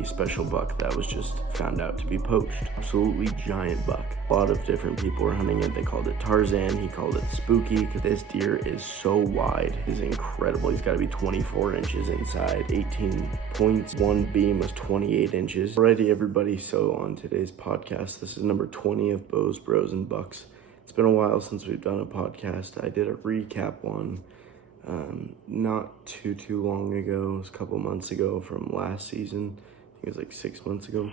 a special buck that was just found out to be poached. Absolutely giant buck. A lot of different people were hunting it. They called it Tarzan, he called it Spooky, because this deer is so wide. He's incredible. He's got to be 24 inches inside, 18 points. One beam was 28 inches. Alrighty everybody, so on today's podcast, this is number 20 of Bows, Bros, and Bucks. It's been a while since we've done a podcast. I did a recap one not too long ago. It was a couple months ago from last season. I think it was like 6 months ago.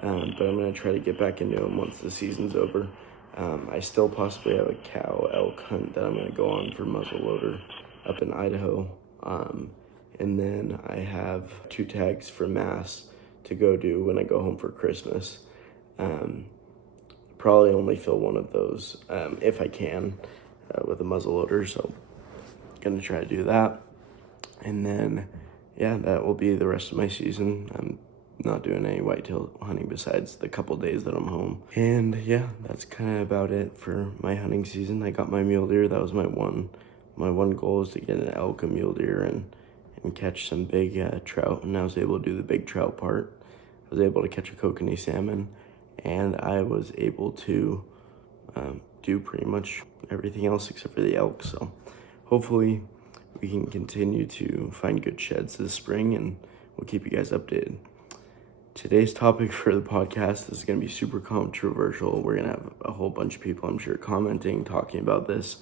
But I'm going to try to get back into them once the season's over. I still possibly have a cow elk hunt that I'm going to go on for muzzleloader up in Idaho. And then I have 2 tags for mass to go do when I go home for Christmas. Probably only fill one of those if I can with a muzzleloader, so gonna try to do that. And then yeah, that will be the rest of my season. I'm not doing any whitetail hunting besides the couple days that I'm home. And yeah, that's kind of about it for my hunting season. I got my mule deer. That was my one goal, is to get an elk, a mule deer, and catch some big trout. And I was able to do the big trout part. I was able to catch a kokanee salmon, and I was able to do pretty much everything else except for the elk. So hopefully we can continue to find good sheds this spring, and we'll keep you guys updated. Today's topic for the podcast is going to be super controversial. We're going to have a whole bunch of people, I'm sure, commenting, talking about this.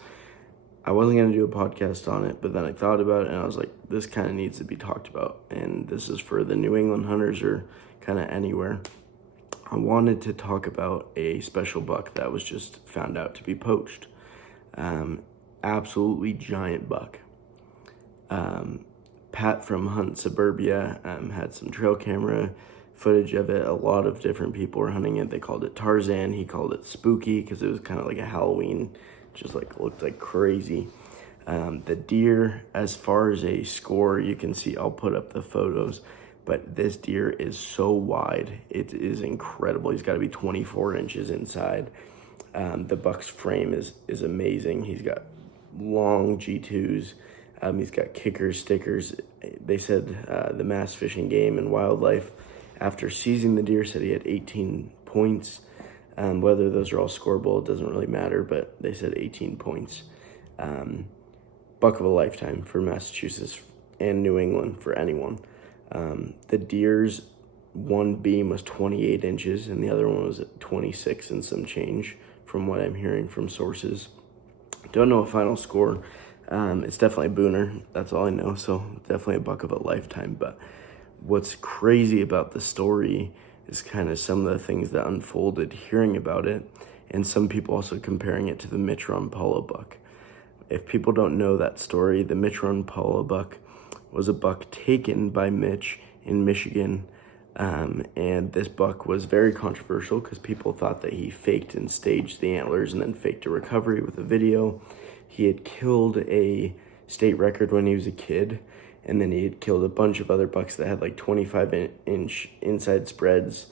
I wasn't going to do a podcast on it, but then I thought about it, and I was like, this kind of needs to be talked about. And this is for the New England hunters, or kind of anywhere. I wanted to talk about a special buck that was just found out to be poached. Absolutely giant buck. Pat from Hunt Suburbia had some trail camera footage of it. A lot of different people were hunting it. They called it Tarzan, he called it Spooky, because it was kind of like a Halloween, just like looked like crazy. The deer, as far as a score, you can see, I'll put up the photos, but this deer is so wide, it is incredible. He's got to be 24 inches inside. The buck's frame is amazing. He's got long G2s. He's got kickers, stickers. They said the Mass Fish and Game and Wildlife, after seizing the deer, said he had 18 points. Whether those are all scoreable, it doesn't really matter, but they said 18 points. Buck of a lifetime for Massachusetts and New England for anyone. The deer's one beam was 28 inches, and the other one was at 26 and some change, from what I'm hearing from sources. Don't know a final score. It's definitely a booner. That's all I know. So definitely a buck of a lifetime. But what's crazy about the story is kind of some of the things that unfolded hearing about it, and some people also comparing it to the Mitch Rompala buck. If people don't know that story, the Mitch Rompala buck was a buck taken by Mitch in Michigan. And this buck was very controversial because people thought that he faked and staged the antlers and then faked a recovery with a video. He had killed a state record when he was a kid, and then he had killed a bunch of other bucks that had like 25-inch inside spreads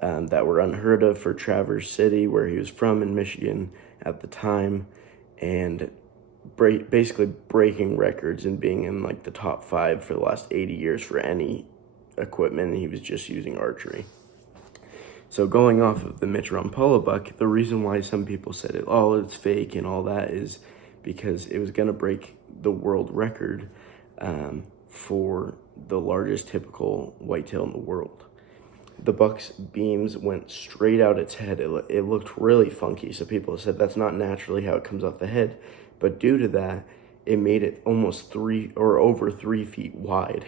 that were unheard of for Traverse City, where he was from in Michigan at the time, and basically breaking records and being in like the top 5 for the last 80 years for any equipment, and he was just using archery. So going off of the Mitch Rompala buck, the reason why some people said it's fake and all that is because it was going to break the world record for the largest typical whitetail in the world. The buck's beams went straight out its head. It looked really funky, so people said that's not naturally how it comes off the head, but due to that, it made it almost 3 or over 3 feet wide.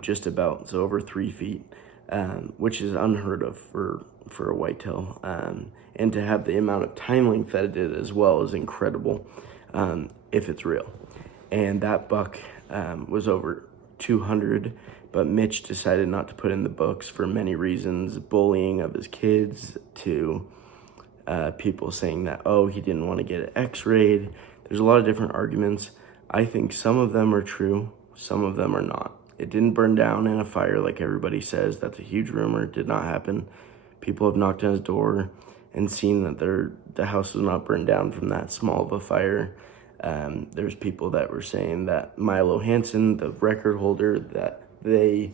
Just about, so over 3 feet, which is unheard of for a whitetail. And to have the amount of time length that it did as well is incredible, if it's real. And that buck was over 200, but Mitch decided not to put in the books for many reasons, bullying of his kids, to people saying that, he didn't want to get it x-rayed. There's a lot of different arguments. I think some of them are true, some of them are not. It didn't burn down in a fire like everybody says. That's a huge rumor. It did not happen. People have knocked on his door and seen that the house was not burned down from that small of a fire. There's people that were saying that Milo Hansen, the record holder, that they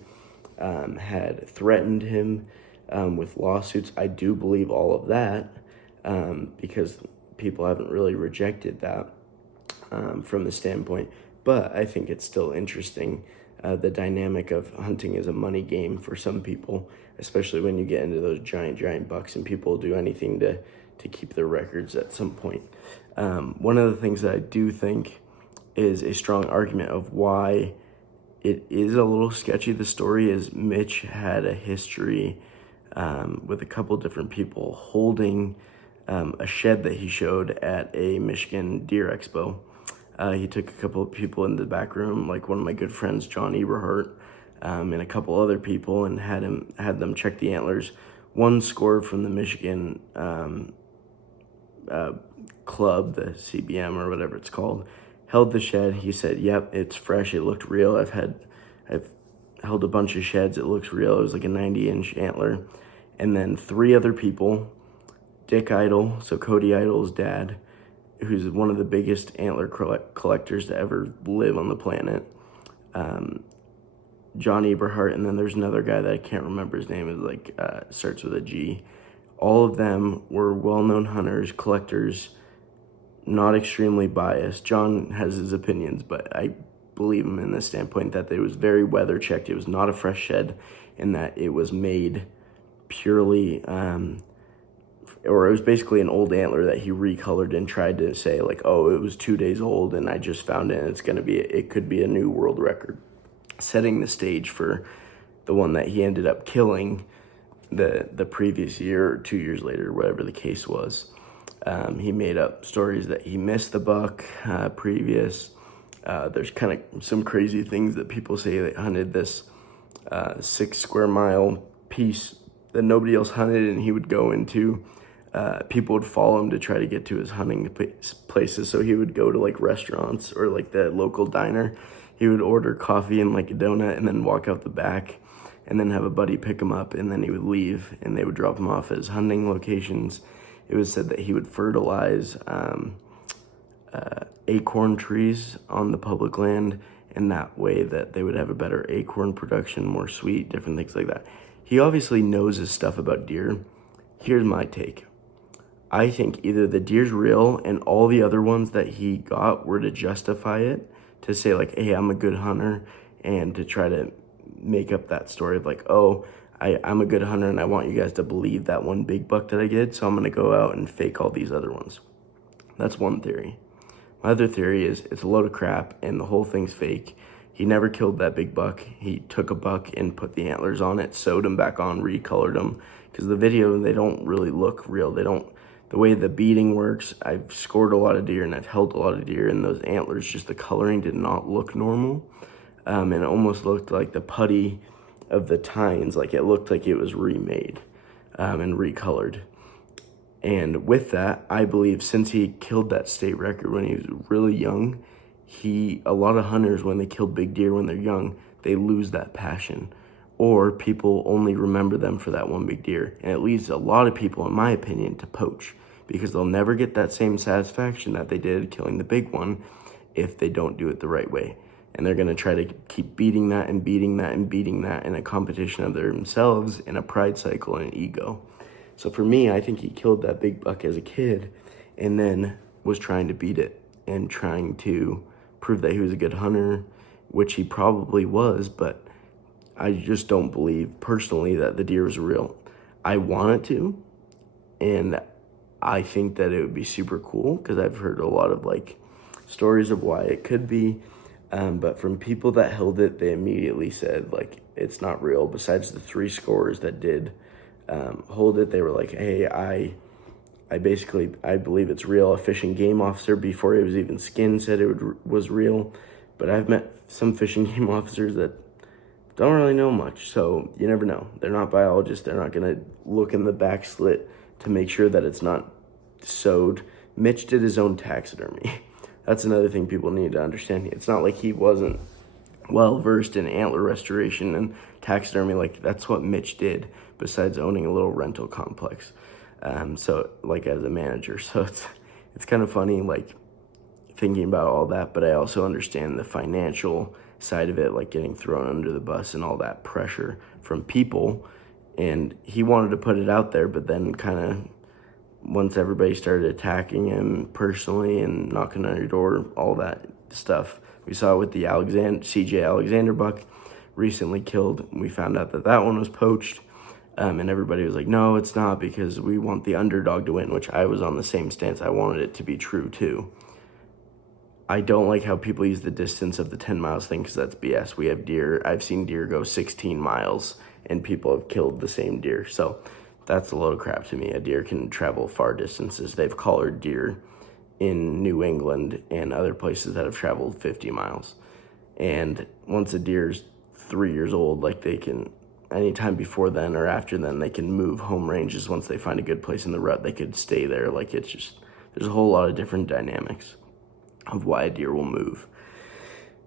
had threatened him with lawsuits. I do believe all of that because people haven't really rejected that from the standpoint. But I think it's still interesting, the dynamic of hunting is a money game for some people, especially when you get into those giant bucks, and people do anything to keep their records at some point. One of the things that I do think is a strong argument of why it is a little sketchy, the story, is Mitch had a history with a couple different people holding a shed that he showed at a Michigan deer expo. He took a couple of people in the back room, like one of my good friends, John Eberhart, and a couple other people, and had them check the antlers. One scored from the Michigan club, the CBM or whatever it's called, held the shed. He said, "Yep, it's fresh. It looked real. I've held a bunch of sheds. It looks real." It was like a 90-inch antler. And then 3 other people, Dick Idle, so Cody Idle's dad, who's one of the biggest antler collectors to ever live on the planet, John Eberhart, and then there's another guy that I can't remember his name. Is like starts with a G. All of them were well-known hunters, collectors, not extremely biased. John has his opinions, but I believe him in this standpoint that it was very weather checked. It was not a fresh shed, and that it was made purely, or it was basically an old antler that he recolored and tried to say like, oh, it was 2 days old and I just found it and it could be a new world record, setting the stage for the one that he ended up killing the previous year or 2 years later, whatever the case was. He made up stories that he missed the buck previous. There's kind of some crazy things that people say that hunted this 6 square mile piece that nobody else hunted, and he would go into, people would follow him to try to get to his hunting places. So he would go to like restaurants or like the local diner. He would order coffee and like a donut and then walk out the back and then have a buddy pick him up, and then he would leave and they would drop him off at his hunting locations. It was said that he would fertilize acorn trees on the public land, in that way that they would have a better acorn production, more sweet, different things like that. He obviously knows his stuff about deer. Here's my take. I think either the deer's real and all the other ones that he got were to justify it, to say like, hey, I'm a good hunter, and to try to make up that story of like, oh, I'm a good hunter and I want you guys to believe that one big buck that I did, so I'm going to go out and fake all these other ones. That's one theory. My other theory is it's a load of crap and the whole thing's fake. He never killed that big buck. He took a buck and put the antlers on it, sewed them back on, recolored them. Because the video, they don't really look real. The way the beading works, I've scored a lot of deer and I've held a lot of deer, and those antlers, just the coloring did not look normal. And it almost looked like the putty of the tines, like it looked like it was remade and recolored. And with that, I believe since he killed that state record when he was really young, a lot of hunters, when they kill big deer when they're young, they lose that passion, or people only remember them for that one big deer. And it leads a lot of people, in my opinion, to poach, because they'll never get that same satisfaction that they did killing the big one if they don't do it the right way. And they're going to try to keep beating that and beating that and beating that in a competition of themselves, in a pride cycle and an ego. So for me, I think he killed that big buck as a kid and then was trying to beat it and trying to prove that he was a good hunter, which he probably was, but I just don't believe personally that the deer was real. I want it to, and I think that it would be super cool because I've heard a lot of like stories of why it could be. But from people that held it, they immediately said like it's not real. Besides the 3 scorers that did hold it, they were like, hey, I believe it's real. A fish and game officer, before it was even skinned, said it was real. But I've met some fish and game officers that don't really know much, so you never know. They're not biologists. They're not gonna look in the back slit to make sure that it's not sewed. Mitch did his own taxidermy. That's another thing people need to understand. It's not like he wasn't well-versed in antler restoration and taxidermy. Like, that's what Mitch did, besides owning a little rental complex. So, like, as a manager. So it's kind of funny, like, thinking about all that, but I also understand the financial side of it, like getting thrown under the bus and all that pressure from people. And he wanted to put it out there, but then kind of once everybody started attacking him personally and knocking on your door, all that stuff. We saw it with the CJ Alexander buck recently killed. We found out that that one was poached. And everybody was like, no, it's not, because we want the underdog to win, which I was on the same stance. I wanted it to be true too. I don't like how people use the distance of the 10 miles thing, because that's BS. We have deer. I've seen deer go 16 miles and people have killed the same deer. So that's a load of crap to me. A deer can travel far distances. They've collared deer in New England and other places that have traveled 50 miles. And once a deer's 3 years old, like they can, anytime before then or after then, they can move home ranges. Once they find a good place in the rut, they could stay there. Like it's just, there's a whole lot of different dynamics of why a deer will move.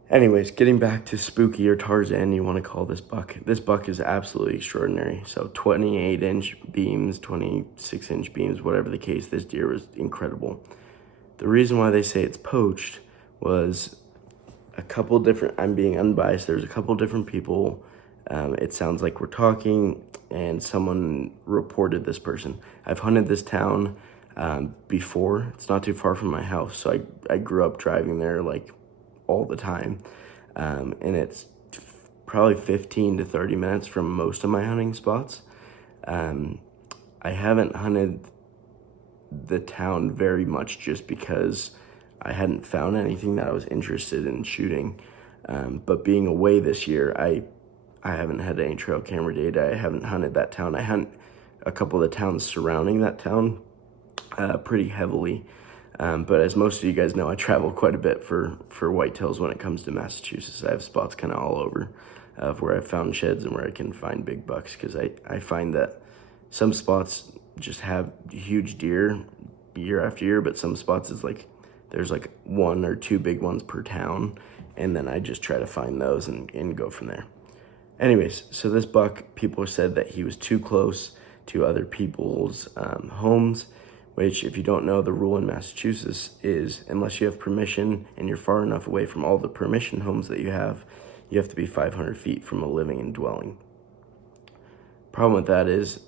Anyways, getting back to Spooky or Tarzan, you want to call this buck. This buck is absolutely extraordinary. So 28-inch beams, 26-inch beams, whatever the case, this deer was incredible. The reason why they say it's poached was a couple different, I'm being unbiased, there's a couple different people. It sounds like we're talking, and someone reported this person. I've hunted this town before. It's not too far from my house, so I grew up driving there like all the time, and it's probably 15 to 30 minutes from most of my hunting spots. I haven't hunted the town very much just because I hadn't found anything that I was interested in shooting, but being away this year, I haven't had any trail camera data. I haven't hunted that town. I hunt a couple of the towns surrounding that town pretty heavily. But as most of you guys know, I travel quite a bit for whitetails when it comes to Massachusetts. I have spots kind of all over of where I've found sheds and where I can find big bucks, because I find that some spots just have huge deer year after year, but some spots is like there's like 1 or 2 big ones per town, and then I just try to find those and go from there. Anyways, so this buck, people said that he was too close to other people's homes, which, if you don't know, the rule in Massachusetts is unless you have permission and you're far enough away from all the permission homes that you have to be 500 feet from a living and dwelling. Problem with that is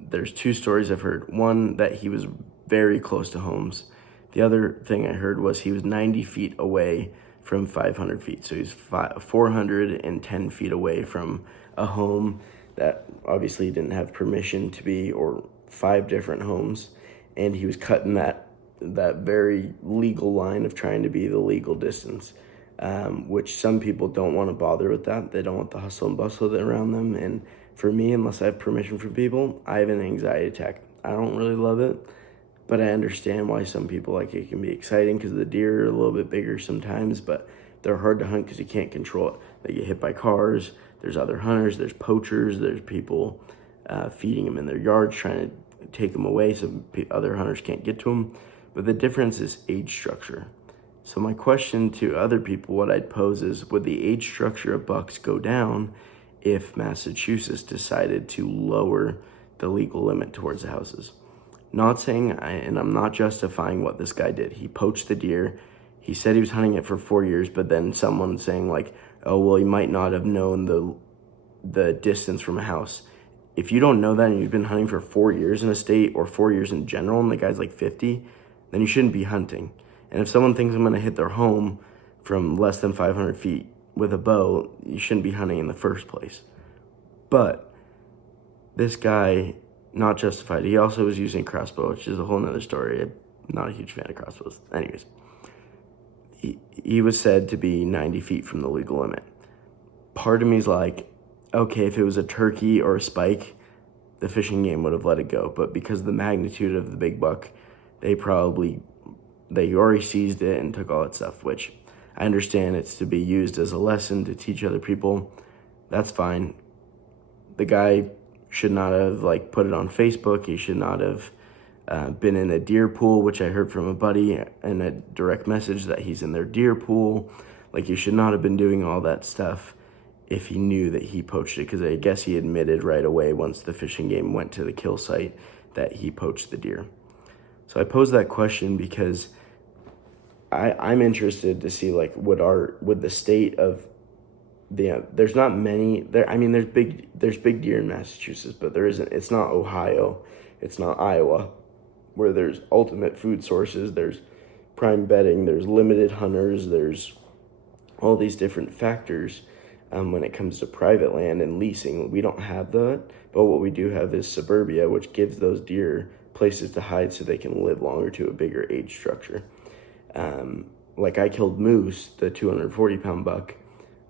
there's 2 stories I've heard. One, that he was very close to homes. The other thing I heard was he was 90 feet away from 500 feet. So he's 410 feet away from a home that obviously didn't have permission to be, or 5 different homes. And he was cutting that very legal line of trying to be the legal distance, which some people don't want to bother with that. They don't want the hustle and bustle around them. And for me, unless I have permission from people, I have an anxiety attack. I don't really love it, but I understand why some people like it. It can be exciting because the deer are a little bit bigger sometimes, but they're hard to hunt because you can't control it. They get hit by cars. There's other hunters. There's poachers. There's people feeding them in their yards, trying to take them away so other hunters can't get to them. But the difference is age structure. So my question to other people, what I'd pose is, would the age structure of bucks go down if Massachusetts decided to lower the legal limit towards the houses? Not saying, and I'm not justifying what this guy did. He poached the deer. He said he was hunting it for 4 years, but then someone saying like, oh, well, he might not have known the distance from a house. If you don't know that and you've been hunting for 4 years in a state, or 4 years in general, and the guy's like 50, then you shouldn't be hunting. And if someone thinks I'm going to hit their home from less than 500 feet with a bow, you shouldn't be hunting in the first place. But this guy, not justified. He also was using a crossbow, which is a whole nother story. I'm not a huge fan of crossbows. Anyways, he was said to be 90 feet from the legal limit. Part of me is like, okay, if it was a turkey or a spike, the fishing game would have let it go. But because of the magnitude of the big buck, they already seized it and took all that stuff, which I understand it's to be used as a lesson to teach other people. That's fine. The guy should not have put it on Facebook. He should not have been in a deer pool, which I heard from a buddy in a direct message that he's in their deer pool. You should not have been doing all that stuff if he knew that he poached it, because I guess he admitted right away once the fishing game went to the kill site that he poached the deer. So I pose that question because I'm interested to see would the state of there's not many there. I mean, there's big deer in Massachusetts, but there isn't. It's not Ohio, it's not Iowa, where there's ultimate food sources. There's prime bedding. There's limited hunters. There's all these different factors. When it comes to private land and leasing, we don't have that. But what we do have is suburbia, which gives those deer places to hide so they can live longer to a bigger age structure. Like I killed Moose, the 240-pound buck,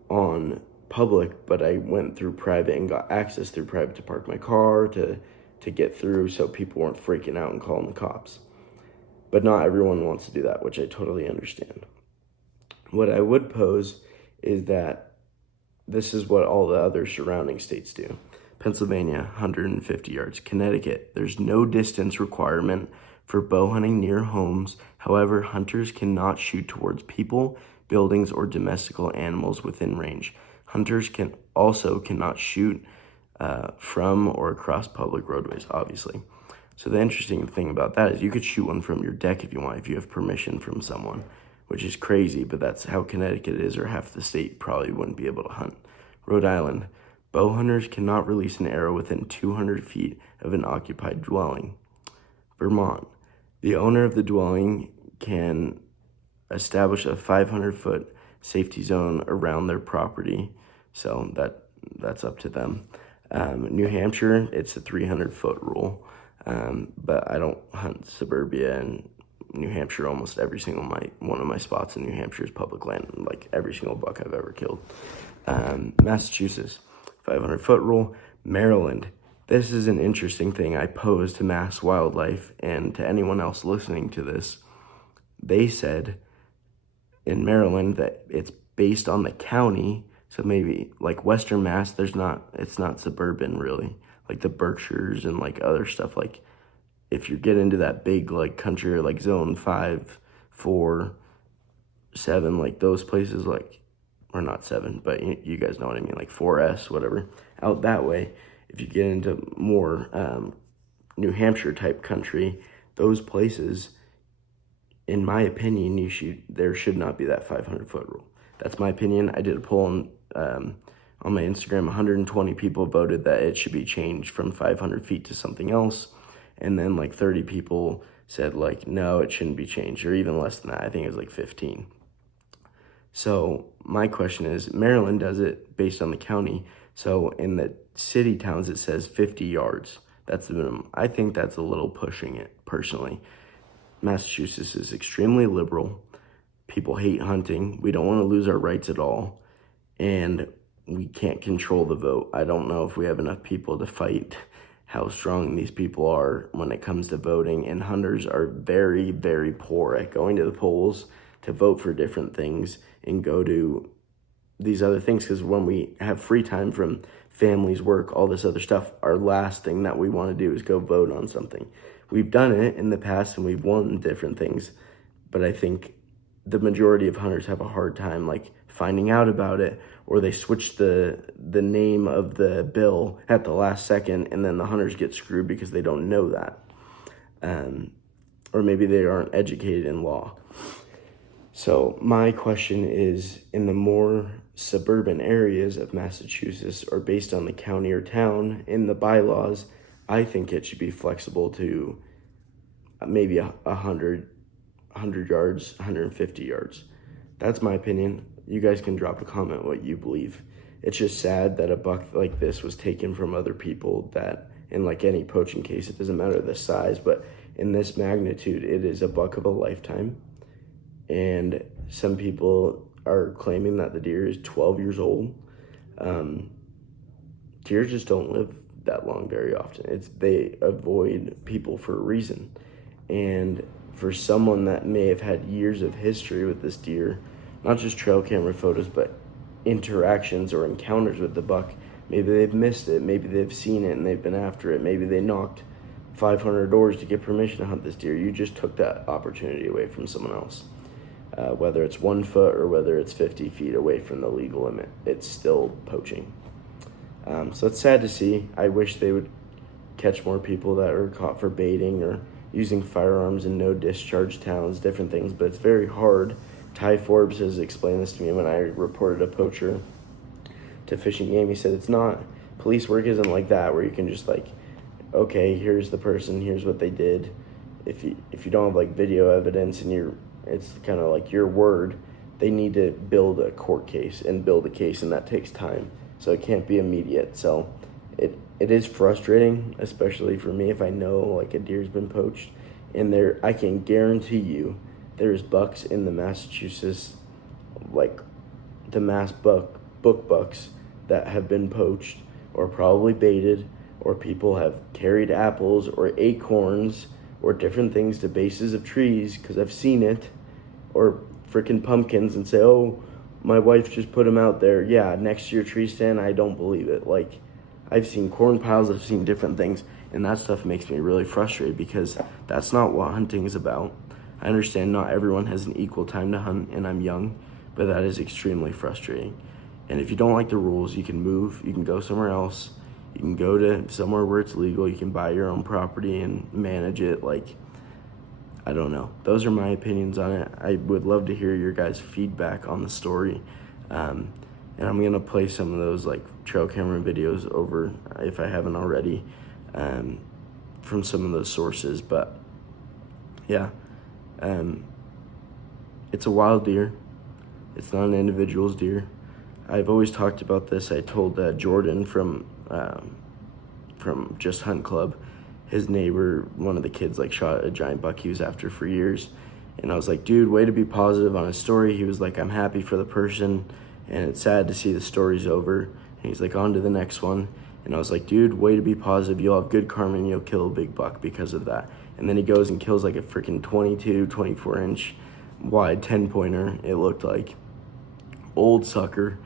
on public, but I went through private and got access through private to park my car, to get through, so people weren't freaking out and calling the cops. But not everyone wants to do that, which I totally understand. What I would pose is that this is what all the other surrounding states do. Pennsylvania, 150 yards. Connecticut, there's no distance requirement for bow hunting near homes. However, hunters cannot shoot towards people, buildings, or domestical animals within range. Hunters cannot shoot from or across public roadways, obviously. So the interesting thing about that is you could shoot one from your deck if you want, if you have permission from someone, which is crazy, but that's how Connecticut is, or half the state probably wouldn't be able to hunt. Rhode Island, bow hunters cannot release an arrow within 200 feet of an occupied dwelling. Vermont, the owner of the dwelling can establish a 500-foot safety zone around their property, so that's up to them. New Hampshire, it's a 300-foot rule, but I don't hunt suburbia in New Hampshire. Almost every single one of my spots in New Hampshire is public land, like every single buck I've ever killed. Massachusetts, 500-foot rule. Maryland, this is an interesting thing I posed to Mass Wildlife and to anyone else listening to this. They said in Maryland that it's based on the county, so maybe like Western Mass, it's not suburban really, like the Berkshires and like other stuff. Like if you get into that big like country or like zone 5, 4, 7, like those places, like, or not 7, but you guys know what I mean, like 4S, whatever, out that way. If you get into more New Hampshire type country, those places, in my opinion, there should not be that 500-foot rule. That's my opinion. I did a poll on my Instagram. 120 people voted that it should be changed from 500 feet to something else. And then like 30 people said like, no, it shouldn't be changed, or even less than that. I think it was like 15. So my question is, Maryland does it based on the county. So in the city towns, it says 50 yards. That's the minimum. I think that's a little pushing it, personally. Massachusetts is extremely liberal. People hate hunting. We don't want to lose our rights at all. And we can't control the vote. I don't know if we have enough people to fight how strong these people are when it comes to voting. And hunters are very, very poor at going to the polls to vote for different things and go to these other things, because when we have free time from families, work, all this other stuff, our last thing that we want to do is go vote on something. We've done it in the past and we've won different things, but I think the majority of hunters have a hard time like finding out about it, or they switch the name of the bill at the last second, and then the hunters get screwed because they don't know that, or maybe they aren't educated in law. So my question is, in the more suburban areas of Massachusetts, or based on the county or town, in the bylaws, I think it should be flexible to maybe 100 yards, 150 yards. That's my opinion. You guys can drop a comment what you believe. It's just sad that a buck like this was taken from other people, that in like any poaching case, it doesn't matter the size, but in this magnitude, it is a buck of a lifetime. And some people are claiming that the deer is 12 years old. Deer just don't live that long very often. They avoid people for a reason. And for someone that may have had years of history with this deer, not just trail camera photos, but interactions or encounters with the buck, maybe they've missed it, maybe they've seen it and they've been after it, maybe they knocked 500 doors to get permission to hunt this deer. You just took that opportunity away from someone else. Whether it's 1 foot or whether it's 50 feet away from the legal limit, it's still poaching. So it's sad to see. I wish they would catch more people that are caught for baiting or using firearms in no discharge towns, different things, but it's very hard. Ty Forbes has explained this to me when I reported a poacher to fishing game. He said it's not, police work isn't like that, where you can just like, okay, here's the person, here's what they did. If you don't have like video evidence and it's kind of like your word, they need to build a court case and build a case, and that takes time. So it can't be immediate. So it is frustrating, especially for me, if I know like a deer's been poached, and I can guarantee you there's bucks in the Massachusetts, like the book bucks that have been poached or probably baited, or people have carried apples or acorns or different things to bases of trees, because I've seen it, or freaking pumpkins, and say, oh, my wife just put them out there. Yeah, next to your tree stand, I don't believe it. Like, I've seen corn piles, I've seen different things, and that stuff makes me really frustrated, because that's not what hunting is about. I understand not everyone has an equal time to hunt, and I'm young, but that is extremely frustrating. And if you don't like the rules, you can move, you can go somewhere else, you can go to somewhere where it's legal, you can buy your own property and manage it. Like, I don't know. Those are my opinions on it. I would love to hear your guys' feedback on the story. And I'm going to play some of those like trail camera videos over, if I haven't already, from some of those sources. But yeah, it's a wild deer. It's not an individual's deer. I've always talked about this. I told Jordan from Just Hunt Club, his neighbor, one of the kids, like shot a giant buck he was after for years. And I was like, dude, way to be positive on his story. He was like, I'm happy for the person, and it's sad to see the story's over. And he's like, on to the next one. And I was like, dude, way to be positive. You'll have good karma and you'll kill a big buck because of that. And then he goes and kills like a freaking 22, 24-inch wide 10-pointer, it looked like. Old sucker.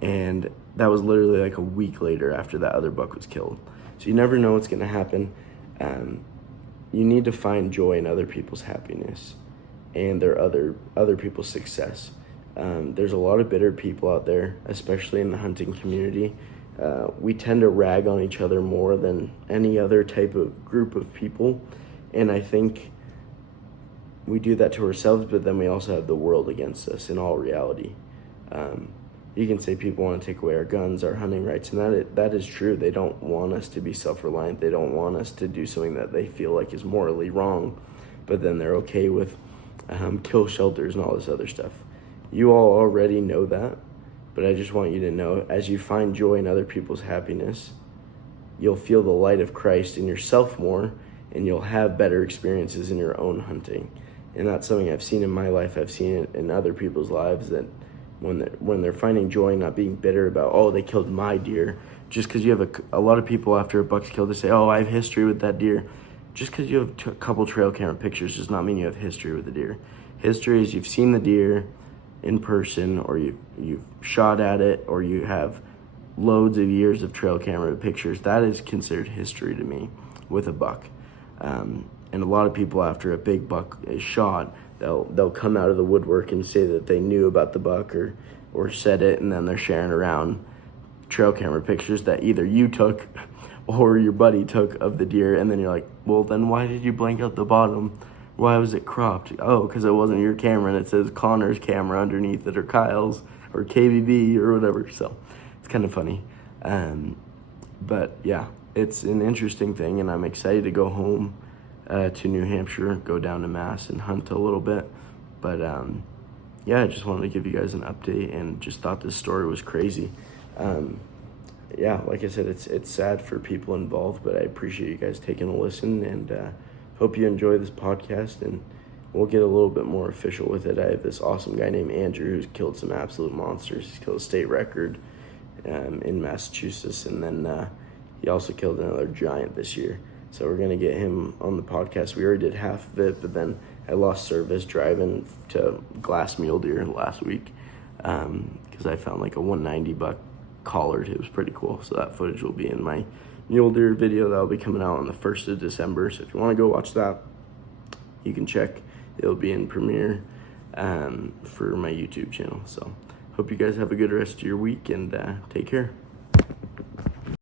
And that was literally like a week later after that other buck was killed. So you never know what's going to happen. You need to find joy in other people's happiness and their other people's success. There's a lot of bitter people out there, especially in the hunting community. We tend to rag on each other more than any other type of group of people. And I think we do that to ourselves, but then we also have the world against us in all reality. You can say people want to take away our guns, our hunting rights, and that is true. They don't want us to be self-reliant. They don't want us to do something that they feel like is morally wrong, but then they're okay with kill shelters and all this other stuff. You all already know that, but I just want you to know, as you find joy in other people's happiness, you'll feel the light of Christ in yourself more, and you'll have better experiences in your own hunting. And that's something I've seen in my life. I've seen it in other people's lives, that when they're finding joy, not being bitter about, oh, they killed my deer. Just because you have a lot of people after a buck's killed, they say, oh, I have history with that deer. Just because you have a couple trail camera pictures does not mean you have history with the deer. History is you've seen the deer in person, or you've shot at it, or you have loads of years of trail camera pictures. That is considered history to me with a buck. And a lot of people after a big buck is shot, they'll come out of the woodwork and say that they knew about the buck or said it, and then they're sharing around trail camera pictures that either you took or your buddy took of the deer, and then you're like, well, then why did you blank out the bottom? Why was it cropped? Oh, because it wasn't your camera, and it says Connor's camera underneath it, or Kyle's, or KBB, or whatever. So it's kind of funny. But yeah, it's an interesting thing, and I'm excited to go home to New Hampshire, go down to Mass and hunt a little bit. But yeah, I just wanted to give you guys an update, and just thought this story was crazy. Yeah, like I said, it's sad for people involved, but I appreciate you guys taking a listen, and hope you enjoy this podcast, and we'll get a little bit more official with it. I have this awesome guy named Andrew who's killed some absolute monsters. He's killed a state record in Massachusetts, and then he also killed another giant this year. So we're going to get him on the podcast. We already did half of it, but then I lost service driving to glass mule deer last week because I found like a 190 buck collared. It was pretty cool. So that footage will be in my mule deer video that will be coming out on the 1st of December. So if you want to go watch that, you can check. It'll be in premiere for my YouTube channel. So hope you guys have a good rest of your week, and take care.